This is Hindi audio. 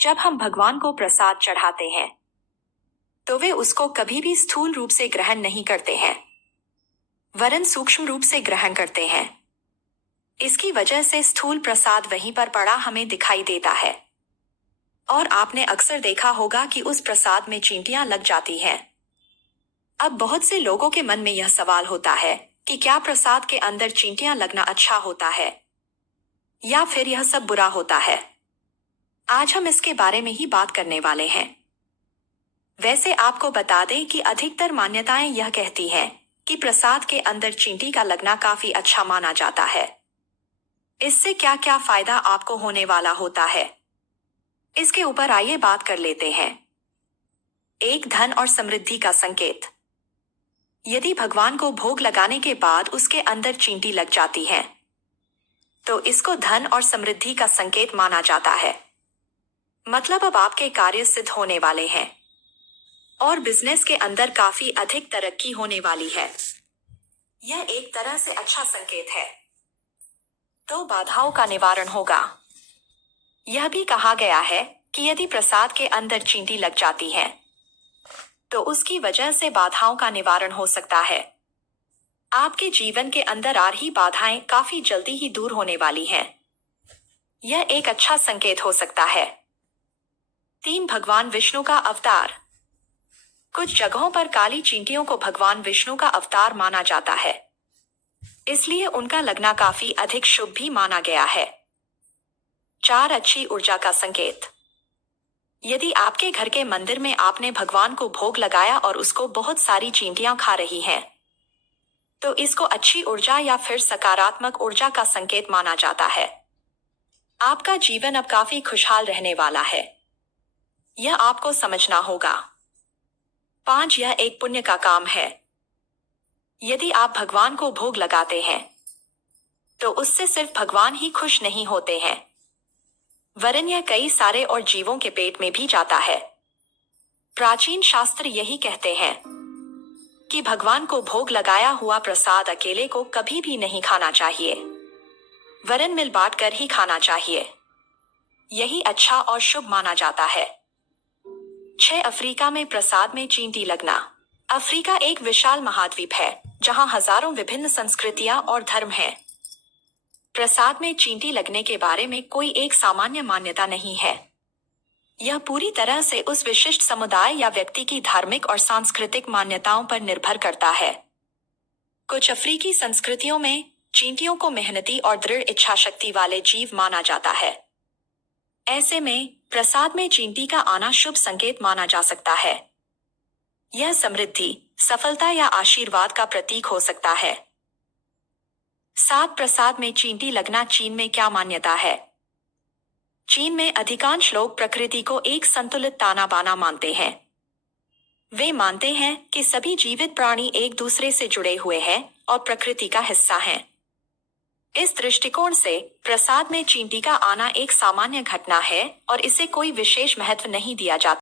जब हम भगवान को प्रसाद चढ़ाते हैं तो वे उसको कभी भी स्थूल रूप से ग्रहण नहीं करते हैं, वरन सूक्ष्म रूप से ग्रहण करते हैं। इसकी वजह से स्थूल प्रसाद वहीं पर पड़ा हमें दिखाई देता है। और आपने अक्सर देखा होगा कि उस प्रसाद में चींटियां लग जाती हैं। अब बहुत से लोगों के मन में यह सवाल होता है कि क्या प्रसाद के अंदर चींटियां लगना अच्छा होता है या फिर यह सब बुरा होता है। आज हम इसके बारे में ही बात करने वाले हैं। वैसे आपको बता दें कि अधिकतर मान्यताएं यह कहती हैं कि प्रसाद के अंदर चींटी का लगना काफी अच्छा माना जाता है। इससे क्या क्या फायदा आपको होने वाला होता है, इसके ऊपर आइए बात कर लेते हैं। एक, धन और समृद्धि का संकेत। यदि भगवान को भोग लगाने के बाद उसके अंदर चींटी लग जाती है तो इसको धन और समृद्धि का संकेत माना जाता है। मतलब अब आपके कार्य सिद्ध होने वाले हैं और बिजनेस के अंदर काफी अधिक तरक्की होने वाली है। यह एक तरह से अच्छा संकेत है। तो बाधाओं का निवारण होगा। यह भी कहा गया है कि यदि प्रसाद के अंदर चींटी लग जाती है तो उसकी वजह से बाधाओं का निवारण हो सकता है। आपके जीवन के अंदर आ रही बाधाएं काफी जल्दी ही दूर होने वाली हैं। यह एक अच्छा संकेत हो सकता है। 3, भगवान विष्णु का अवतार। कुछ जगहों पर काली चींटियों को भगवान विष्णु का अवतार माना जाता है, इसलिए उनका लगना काफी अधिक शुभ भी माना गया है। 4, अच्छी ऊर्जा का संकेत। यदि आपके घर के मंदिर में आपने भगवान को भोग लगाया और उसको बहुत सारी चींटियां खा रही हैं, तो इसको अच्छी ऊर्जा या फिर सकारात्मक ऊर्जा का संकेत माना जाता है। आपका जीवन अब काफी खुशहाल रहने वाला है। यह आपको समझना होगा। 5, यह एक पुण्य का काम है। यदि आप भगवान को भोग लगाते हैं तो उससे सिर्फ भगवान ही खुश नहीं होते हैं, वरन यह कई सारे और जीवों के पेट में भी जाता है। प्राचीन शास्त्र यही कहते हैं कि भगवान को भोग लगाया हुआ प्रसाद अकेले को कभी भी नहीं खाना चाहिए, वरन मिल बांट कर ही खाना चाहिए। यही अच्छा और शुभ माना जाता है। 6, अफ्रीका में प्रसाद में चींटी लगना। अफ्रीका एक विशाल महाद्वीप है जहां हजारों विभिन्न संस्कृतियां और धर्म हैं। प्रसाद में चींटी लगने के बारे में कोई एक सामान्य मान्यता नहीं है। यह पूरी तरह से उस विशिष्ट समुदाय या व्यक्ति की धार्मिक और सांस्कृतिक मान्यताओं पर निर्भर करता है। कुछ अफ्रीकी संस्कृतियों में चींटियों को मेहनती और दृढ़ इच्छा शक्ति वाले जीव माना जाता है। ऐसे में प्रसाद में चींटी का आना शुभ संकेत माना जा सकता है। यह समृद्धि, सफलता या आशीर्वाद का प्रतीक हो सकता है। 7, प्रसाद में चींटी लगना। चीन में क्या मान्यता है? चीन में अधिकांश लोग प्रकृति को एक संतुलित ताना बाना मानते हैं। वे मानते हैं कि सभी जीवित प्राणी एक दूसरे से जुड़े हुए हैं और प्रकृति का हिस्सा हैं। इस दृष्टिकोण से प्रसाद में चींटी का आना एक सामान्य घटना है और इसे कोई विशेष महत्व नहीं दिया जाता।